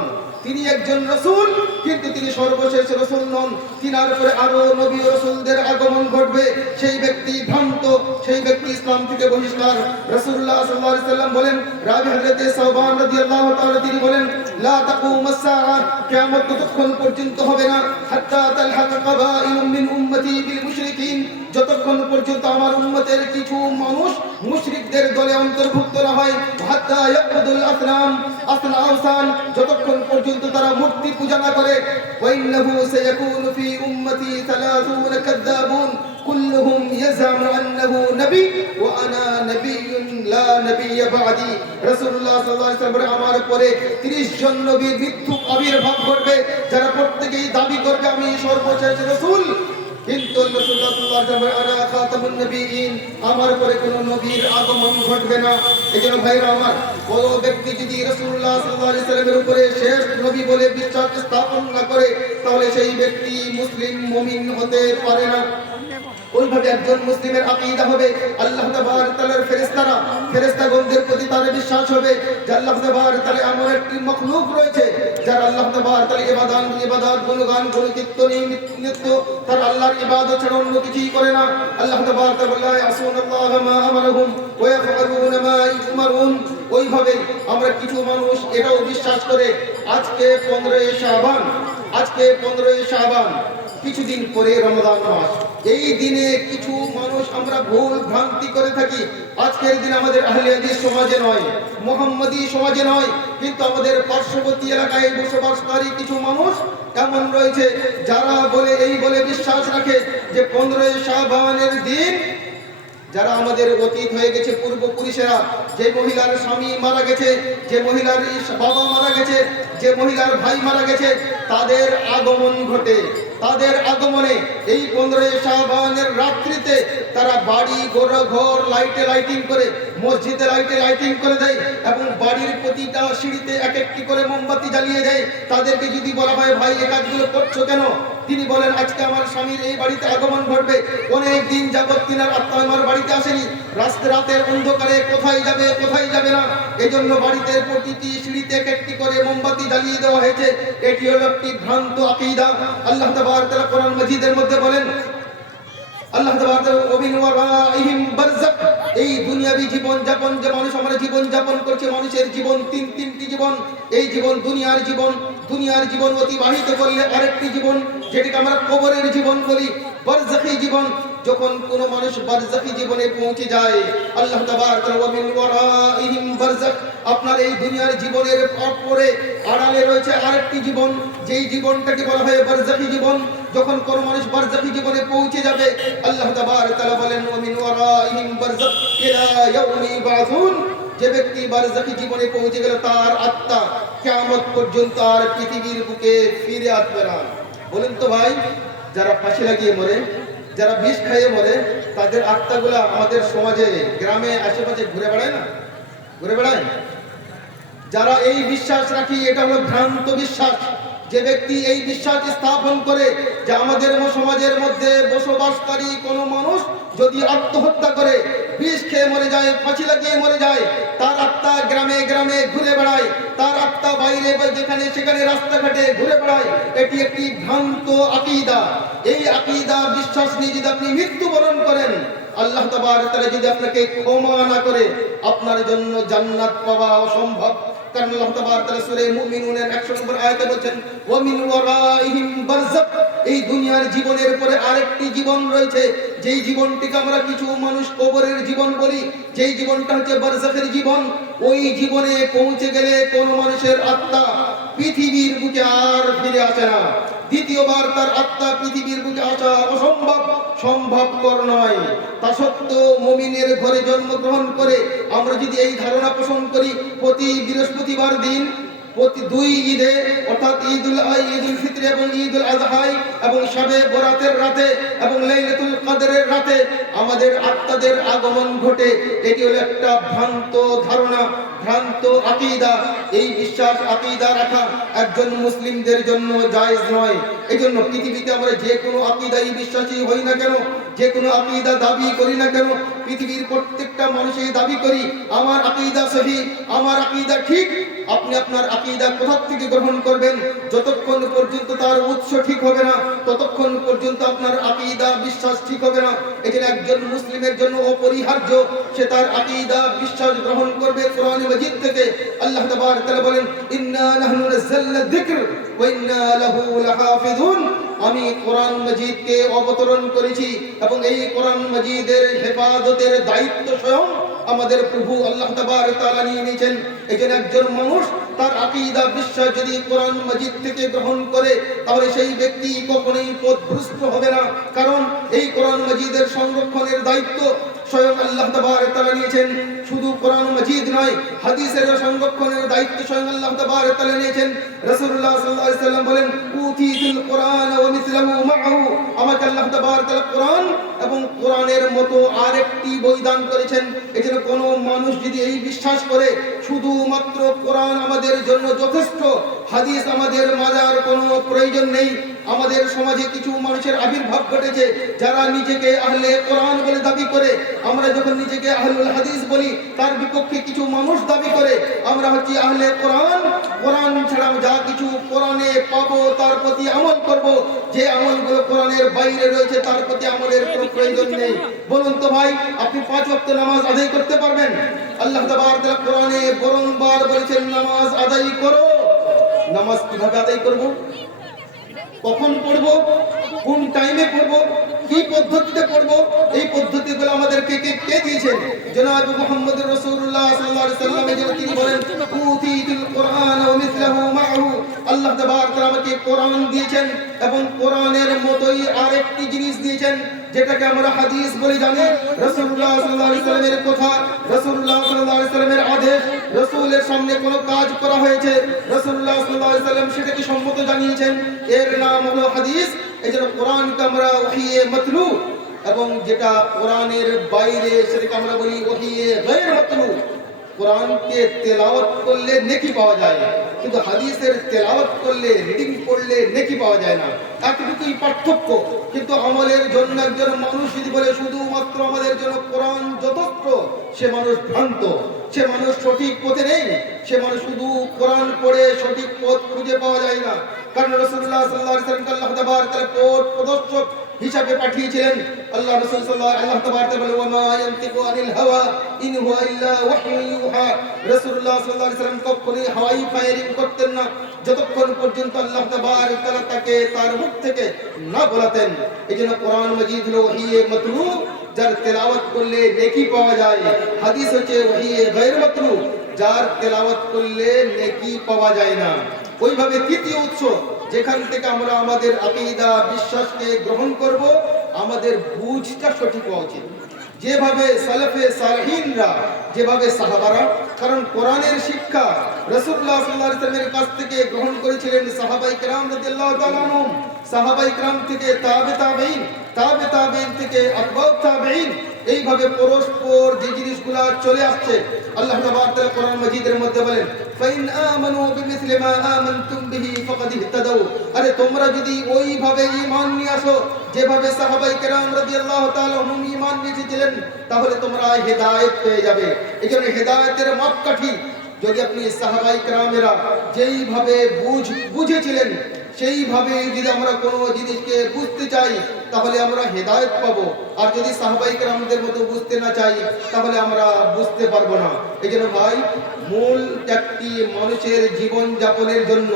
তিনি একজন রাসূল কিন্তু তিনি সর্বশেষ রাসূল নন, তিনার উপরে আরো নবী ও রাসূলদের আগমন ঘটবে, সেই ব্যক্তি ভ্রান্ত, সেই ব্যক্তি ইসলাম থেকে বহিষ্কার। রাসূলুল্লাহ সাল্লাল্লাহু আলাইহি ওয়াসাল্লাম বলেন, রাবি হযরতে সাওবান রাদিয়াল্লাহু তাআলা তিনি বলেন, লা তাকুমুস সাআ, কিয়ামত ততক্ষণ পর্যন্ত হবে না, হাত্তা তালহাক কাবাইলুম মিন উম্মতি বিল মুশরিকিন, যতক্ষণ পর্যন্ত আমার উম্মতের কিছু মানুষ মুশরিকদের দলে অন্তর্ভুক্ত না হয়, হাত্তা ইয়াবুদুল আসনাম, আওসান, যতক্ষণ পর্যন্ত তারা মূর্তি পূজা না করে। ওয়া ইন্নাহু সায়াকুনু ফি উম্মতি 30 কাযাবুন কুল্লুহুম ইয়াজামু আন্নাহু নবী ওয়া আনা নবিয়্যুন লা নবিয়্য বা'দি। রাসূলুল্লাহ সাল্লাল্লাহু আলাইহি ওয়াসাল্লাম আমার পরে 30 জন নবীর মৃত্যু আবির্ভাব ঘটবে, যারা প্রত্যেকেই দাবি করবে আমি সর্বশেষ রাসূল, কিন্তু রাসূলুল্লাহ সাল্লাল্লাহু আলাইহি ওয়াসাল্লাম আনা খাতামুন নবিয়্যিন, আমার পরে কোনো নবীর আগমন ঘটবে না। এজন্য ভাইরা আমার, কোন ব্যক্তি যদি রাসূলুল্লাহ সাল্লাল্লাহু আলাইহি ওয়াসাল্লামের উপরে শেষ নবী বলে বিশ্বাস স্থাপন না করে, তাহলে সেই ব্যক্তি মুসলিম মুমিন হতে পারে না। ওইভাবে একজন মুসলিমের আকীদা হবে আল্লাহ তাবারক তাআলার ফেরেশতারা, ফেরেশতাগণদের প্রতি তার বিশ্বাস হবে যে আল্লাহ তাবারক তাআলা এমন একটি মাখলুক রয়েছে যারা আল্লাহ তাবারক তাআলার ইবাদত গুণগান গুণকীর্ত নিত্য তারা আল্লাহর ইবাদত ছাড়া অন্য কিছুই করে না। আল্লাহ তাবারক তাআলা বলেন, আসুনাল্লাহ মা আমারহুম ওয়া ইয়াফআলুনা মা ইউমারুন। ওইভাবে আমরা কিছু মানুষ এটাও বিশ্বাস করে আজকে 15 শাবান, আজকে 15 শাবান, কিছুদিন পরে রমজান মাস, এই দিনে কিছু মানুষ আমরা ভুল ভ্রান্তি করে থাকি। আজকের দিন আমাদের আহলে হাদিস সমাজে নয়, মুহাম্মাদি সমাজে নয়, কিন্তু আমাদের পার্শ্ববর্তী এলাকায় বসবাসকারী কিছু মানুষ এমন রয়েছে যারা বলে এই বলে বিশ্বাস রাখে যে 15 শাবানের দিন, যারা আমাদের অতীত হয়ে গেছে পূর্বপুরুষেরা, যে মহিলার স্বামী মারা গেছে, যে মহিলার বাবা মারা গেছে, যে মহিলার ভাই মারা গেছে, তাদের আগমন ঘটে। তাদের আগমনে এই 15 শাবানের রাত্রিতে তারা বাড়ি ঘর লাইটিং করে মসজিদে লাইটিং করে দেয় এবং বাড়ির প্রতিটা সিঁড়িতে এক একটি করে মোমবাতি জ্বালিয়ে দেয়, তাদেরকে যদি বলা হয় ভাই এই কাজগুলো করছো কেন, তিনি বলেন আজকে আমার স্বামীর এই বাড়িতে আগমন ঘটবে, অনেক দিন যাবৎ তিনার আত্মা আমার বাড়িতে আসেনি, রাতের অন্ধকারে কোথায় যাবে না, এজন্য বাড়িতে প্রতিটি সিঁড়িতে এক একটি করে মোমবাতি জ্বালিয়ে দেওয়া হয়েছে। এটি হলো একটি ভ্রান্ত আকীদা। আল্লাহ তাবারক ওয়া তাআলা কোরআন মাজিদের মধ্যে বলেন, আল্লাহ তাবারক ওয়া মিন ওয়ারাইহিম বারযাখ, এই দুনিয়াবী জীবন যাপন যে মানুষ আমরা জীবন যাপন করছে, মানুষের জীবন তিনটি জীবন, এই জীবন দুনিয়ার জীবন অতিবাহিত করলে আরেকটি জীবন যেটাকে আমরা কবরের জীবন বলি, বারযাখী জীবন। যখন কোন মানুষ বারযাখী জীবনে পৌঁছে যায়, আল্লাহ তাবারক ওয়া মিন ওয়ারাইহিম বারযাখ, আপনার এই দুনিয়ার জীবনের পরে আড়ালে রয়েছে আরেকটি জীবন, যেই জীবনটাকে বলা হয় বারযাখী জীবন। যখন কোন মানুষ বারযাখী জীবনে পৌঁছে যাবে, আল্লাহ তাবারক তাআলা বলেন ওয়া মিন ওয়ারাইহিম বারযাখ ইলা ইয়াউমি ইউবাসুন, যে ব্যক্তি বারযাখী জীবনে পৌঁছে গেল তার আত্মা কিয়ামত পর্যন্ত আর পৃথিবীর বুকে ফিরে আসবে না। বলেন তো ভাই, যারা ফাঁসি লাগিয়ে মরে, যারা বিষ খেয়ে মরে, তাদের আত্মাগুলা আমাদের সমাজে গ্রামে আশেপাশে ঘুরে বেড়ায়। যারা এই বিশ্বাস রাখি, এটা হলো ভ্রান্ত বিশ্বাস। যে ব্যক্তি এই বিশ্বাস স্থাপন করে যে আমাদের সমাজের মধ্যে বসবাসকারী কোন মানুষ যদি আত্মহত্যা করে, বিষ খেয়ে মরে যায়, ফাঁসি লাগিয়ে মরে যায়, তার আত্মা গ্রামে গ্রামে ঘুরে বেড়ায়, তার আত্মা বাইরে যেখানে সেখানে রাস্তাঘাটে ঘুরে বেড়ায়, এটি একটি ভ্রান্ত আকীদা। এই আকীদা বিশ্বাস নিয়ে যদি আপনি মৃত্যুবরণ করেন, আল্লাহ তাবারক ওয়া তাআলা যদি আপনাকে ক্ষমা না করে, আপনার জন্য জান্নাত পাওয়া অসম্ভব। কারণ আল্লাহ তাবারক ওয়া তাআলা সূরা মুমিনুনের 100 নম্বর আয়াতে বলেন ওয়া মিন ওয়ারাইহিম বারযাখ, এই দুনিয়ার জীবনের পরে আরেকটি জীবন রয়েছে, যেই জীবনটিকে আমরা কিছু মানুষ কবরের জীবন বলি, যেই জীবনটা হচ্ছে বারযাখের জীবন। ওই জীবনে পৌঁছে গেলে কোন মানুষের আত্মা পৃথিবীর বুকে আর ফিরে আসে না। দ্বিতীয়বার তার আত্মা পৃথিবীর বুকে আসা সম্ভবপর নয়। তা সত্ত্বেও মুমিনের ঘরে জন্মগ্রহণ করে আমরা যদি এই ধারণা পোষণ করি, প্রতি বৃহস্পতিবার দিন, প্রতি দুই ঈদে অর্থাৎ ঈদুল ফিতর এবং ঈদুল আযহা এবং শবে বরাতের রাতে এবং লাইলাতুল কদরের রাতে আমাদের আত্মাদের আগমন ঘটে, এটি হলো একটা ভ্রান্ত ধারণা, ভ্রান্ত আকীদা। এই বিশ্বাস আকীদা রাখা একজন মুসলিমদের জন্য জায়েজ নয়। এজন্য পৃথিবীতে আমরা যে কোনো আকীদায় বিশ্বাসী হই না কেন, যে কোনো আকীদা দাবি করি না কেন, পৃথিবীর প্রত্যেকটা মানুষই দাবি করি আমার আকীদা সহিহ, আমার আকীদা ঠিক। আপনি আপনার আকীদা কোথা থেকে গ্রহণ করবেন? যতক্ষণ পর্যন্ত তার উৎস ঠিক হবে না, ততক্ষণ পর্যন্ত আপনার আকীদা বিশ্বাস ঠিক হবে না। এজন্য একজন মুসলিমের জন্য অপরিহার্য সে তার আকীদা বিশ্বাস গ্রহণ করবে কোরআন মাজিদ থেকে। আল্লাহ তাবারক ওয়া তাআলা বলেন ইন্না নাহনু নাযালনা যিকর ওয়া ইন্না লাহু লাহাফিজুন, আমি কোরআন মাজিদকে অবতরণ করেছি এবং এই কোরআন মাজিদের হেফাজতের দায়িত্ব স্বয়ং আমাদের প্রভু আল্লাহ তাবারক ওয়া তাআলা নিয়ে নিয়েছেন। এজন্য একজন মানুষ তার আকীদা বিশ্বাস যদি কোরআন মাজিদ থেকে গ্রহণ করে, তাহলে সেই ব্যক্তি কখনোই পথভ্রষ্ট হবে না। কারণ এই কোরআন মাজিদের সংরক্ষণের দায়িত্ব স্বয়ং আল্লাহ তাবারক ওয়া তাআলা নিয়েছেন। শুধু কোরআন মাজিদ নয়, হাদিসের সংরক্ষণের দায়িত্ব স্বয়ং আল্লাহ তাবারক ওয়া তাআলা নিয়েছেন। রাসূলুল্লাহ সাল্লাল্লাহু আলাইহি ওয়াসাল্লাম বলেন উতিতুল কোরআন ওয়া মিসলুহু মাআহু, আমাকে আল্লাহ তাবারক ওয়া তাআলা কোরআন এবং কোরআনের মতো আরেকটি বই দান করেছেন। এজন্য কোনো মানুষ যদি এই বিশ্বাস করে শুধুমাত্র কোরআন আমাদের জন্য যথেষ্ট, হাদিস আমাদের মাজার কোনো প্রয়োজন নেই। আমাদের সমাজে কিছু মানুষের আবির্ভাব ঘটেছে যারা নিজেকে আহলে কোরআন বলে দাবি করে। আমরা যখন নিজেকে আহলুল হাদিস বলি, তার বিপক্ষে কিছু মানুষ দাবি করে আমরা হচ্ছি আহলে কোরআন। কোরআন ছাড়া যা কিছু কোরআনে পাবো তার প্রতি আমল করব, যে আমলগুলো কোরআনের বাইরে রয়েছে তার প্রতি আমলের কোনো প্রয়োজন নেই। বলুন তো ভাই, আপনি 5 ওয়াক্ত নামাজ আদায় করতে পারবেন? আল্লাহ তাবারক ওয়া তাআলা কোরআনে বারংবার বলেছেন নামাজ আদায় করো। নামাজ কিভাবে আদায় করব? কখন পড়ব? কোন টাইমে পড়ব? কি পদ্ধতিতে পড়ব? এই পদ্ধতিগুলো আমাদেরকে কে দিয়েছেন? জনাব মুহাম্মদুর রাসূলুল্লাহ সাল্লাল্লাহু আলাইহি ওয়াসাল্লাম। যেটা তিনি বলেন উতিতুল কোরআন ওয়া মিসলুহু মাআহু, আল্লাহ তাবারক ওয়া তাআলা আমাকে কোরআন দিয়েছেন এবং কোরআনের মতোই আরেকটি জিনিস দিয়েছেন যেটাকে আমরা হাদিস বলে জানি। রাসূলুল্লাহ সাল্লাল্লাহু আলাইহি ওয়াসাল্লামের কথা, রাসূলুল্লাহ সাল্লাল্লাহু আলাইহি ওয়াসাল্লামের আদেশ, রাসূলের সামনে কোনো কাজ করা হয়েছে, রাসূলুল্লাহ সাল্লাল্লাহু আলাইহি ওয়াসাল্লাম সেটাকে সম্মত জানিয়েছেন, এর নাম হলো হাদিস। এজন্য কোরআনকে আমরা ওহিয়ে মাতলু, এবং যেটা কোরআনের বাইরে সেটাকে আমরা বলি ওহিয়ে গায়র মাতলু। কোরআনকে তেলাওয়াত করলে নেকি পাওয়া যায়, কিন্তু হাদিসের তেলাওয়াত করলে, রিডিং পড়লে নেকি পাওয়া যায় না। এতটুকুই পার্থক্য। কিন্তু আমলের জন্য একজন মানুষ যদি বলে শুধুমাত্র আমাদের জন্য কোরআন যথেষ্ট, সে মানুষ ভ্রান্ত, সে মানুষ সঠিক পথে নেই। সে মানুষ শুধু কোরআন পড়ে সঠিক পথ খুঁজে পাওয়া যায় না। কারণ রাসূলুল্লাহ সাল্লাল্লাহু আলাইহি ওয়াসাল্লাম আল্লাহ তাবারক ওয়া তাআলা পথ প্রদর্শক হিসাবে পাঠিয়েছিলেন। আল্লাহ রাসূল সাল্লাল্লাহু আলাইহি ওয়া সাল্লাম বলেন, ওয়া মা ইয়ানতিকু আনিল হাওয়া ইন হুয়া ইল্লা ওয়াহয়ু ইউহা। রাসূলুল্লাহ সাল্লাল্লাহু আলাইহি ওয়াসাল্লাম কখনোই হাওয়াই ফায়ারিং করতেন না, যতক্ষণ পর্যন্ত আল্লাহ তাবারক ওয়া তাআলা তাকে তার মুখ থেকে না বলাতেন। এজন্য কোরআন মাজিদ হলো ওহিয়ে মাতলু, যার তেলাওয়াত করলে নেকি পাওয়া যায়। হাদিস হচ্ছে ওহিয়ে গায়র মাতলু, যার তেলাওয়াত করলে নেকি পাওয়া যায় না। ওইভাবে তৃতীয় উৎস যেখান থেকে আমরা আমাদের আকীদা বিশ্বাসকে গ্রহণ করব, আমাদের বুঝটা সঠিক হওয়া উচিত। যেভাবে সালাফে সালেহিনরা, যেভাবে সাহাবারা, কারণ কোরআনের শিক্ষা রাসূলুল্লাহ সাল্লাল্লাহু আলাইহি ওয়াসাল্লামের কাছ থেকে গ্রহণ করেছিলেন সাহাবায়ে কেরাম রাদিয়াল্লাহু তাআলা আনহুম, সাহাবায়ে কেরাম থেকে তাবে তাবেঈন, তাবে তাবেঈন থেকে আতবাউত তাবেঈন, এইভাবে পরস্পর যে জিনিসগুলা চলে আসছে আল্লাহ তাবারক ওয়া তাআলা কোরআন মাজিদের মধ্যে বলেন, ফাইন আমানু বিমিসলি মা আমানতুম বিহি ফাকাদ ইহতাদাউ। আরে তোমরা যদি ওইভাবে ঈমান নিয়ে আসো যেভাবে সাহাবায়ে কেরাম রাদিয়াল্লাহু তাআলা আনহুম ঈমান নিয়েছিলেন, তাহলে তোমরা হেদায়েত পেয়ে যাবে। এজন্য হেদায়েতের মাপকাঠি যদি আপনি সাহাবায়ে কেরামেরা যেইভাবে বুঝেছিলেন সেইভাবে যদি আমরা কোনো জিনিসকে বুঝতে চাই, তাহলে আমরা হেদায়েত পাবো। আর যদি সাহাবায়ে কেরামদের মতো বুঝতে না চাই, তাহলে আমরা বুঝতে পারবো না। এজন্য ভাই, মূল একটি মানুষের জীবন যাপনের জন্য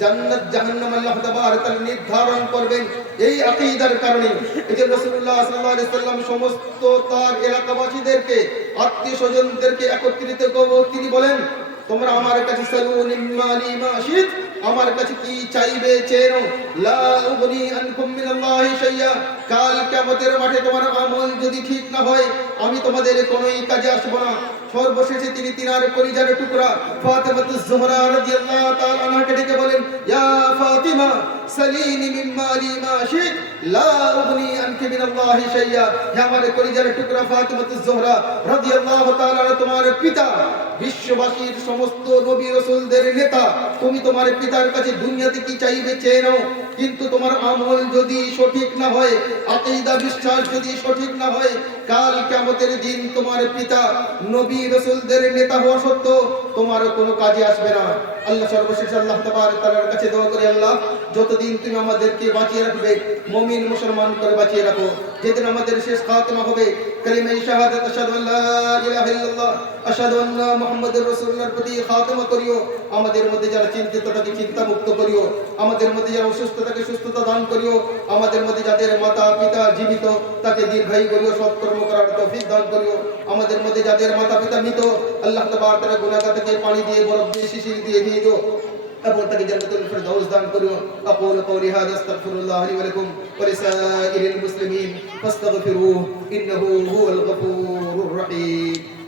জান্নাত জাহান্নাম আল্লাহ তাবারক ওয়া তাআলা নির্ধারণ করবেন এই আকীদার কারণে। এজন্য রাসূলুল্লাহ সাল্লাল্লাহু আলাইহি ওয়াসাল্লাম সমস্ত তার এলাকাবাসীদেরকে, আত্মীয়-স্বজনদেরকে একত্রিত করে তিনি বলেন, তোমরা আমার কাছে সালুনি মালি মা শিত, আমার কাছে কি চাইবে চেয়ে নাও, লা উগনি আনকুম মিনাল্লাহি শাইয়া। কাল কিয়ামতের মাঠে তোমার আমল যদি ঠিক না হয়, আমি তোমাদের কোনোই কাজে আসবো না। সর্বশেষে তিনি তিনার কলিজার টুকরা ফাতিমাতুজ জোহরা রাদিয়াল্লাহু তাআলা আনহাকে ডেকে বলেন, ইয়া ফাতিমা সালিনি মিন মালি মা শিত লা উগনি আনকি মিনাল্লাহি শাইয়া। হে আমার কলিজার টুকরা ফাতিমাতুজ জোহরা রাদিয়াল্লাহু তাআলা, তোমার পিতা বিশ্ববাসীর সমস্ত নবী রাসূলদের নেতা, তুমি তোমার পিতার কাছে দুনিয়াতে কি চাইবে চেয়ে নাও, কিন্তু তোমার আমল যদি সঠিক না হয়, আকীদা বিশ্বাস যদি সঠিক না হয়, কাল কিয়ামতের দিন তোমার পিতা নবী রাসূলদের নেতা হওয়া সত্ত্বেও তোমার কোনো কাজে আসবে না। আল্লাহ সর্বশেষ আল্লাহ তাবারক ওয়া তাআলার কাছে দোয়া করি, আল্লাহ যতদিন তুমি আমাদেরকে বাঁচিয়ে রাখবে, মুমিন মুসলমান করে বাঁচিয়ে রাখো। যেদিন আমাদের শেষ খাতমা হবে কালিমা শাহাদাত আশহাদু আল্লা ইলাহা ইল্লাল্লাহ আশহাদু আন্না মুহাম্মাদুর রাসূলুল্লাহর প্রতি খাতমা করিও। আমাদের মধ্যে যারা চিন্তিত তাকে চিন্তা মুক্ত করিও, আমাদের মধ্যে যারা অসুস্থ তাকে সুস্থতা দান করিও, আমাদের মধ্যে যাদের মাতা পিতা জীবিত তাকে দীর্ঘায়ু করিও, সৎকর্ম করার তৌফিক দান করিও। আমাদের মধ্যে যাদের মাতা পিতা মৃত, আল্লাহ তাবারক ওয়া তাআলা গুনাহগার থেকে পানি দিয়ে, বরফ দিয়ে, শিশির দিয়ে দিও এবং তাকে জান্নাতুল ফিরদাউস দান করিও। আকুলু কওলি হাযা আস্তাগফিরুল্লাহ লি ওয়া লাকুম ওয়া লিসাইরিল মুসলিমিন ফাস্তাগফিরুহু ইন্নাহু হুয়াল গফুরুর রহিম।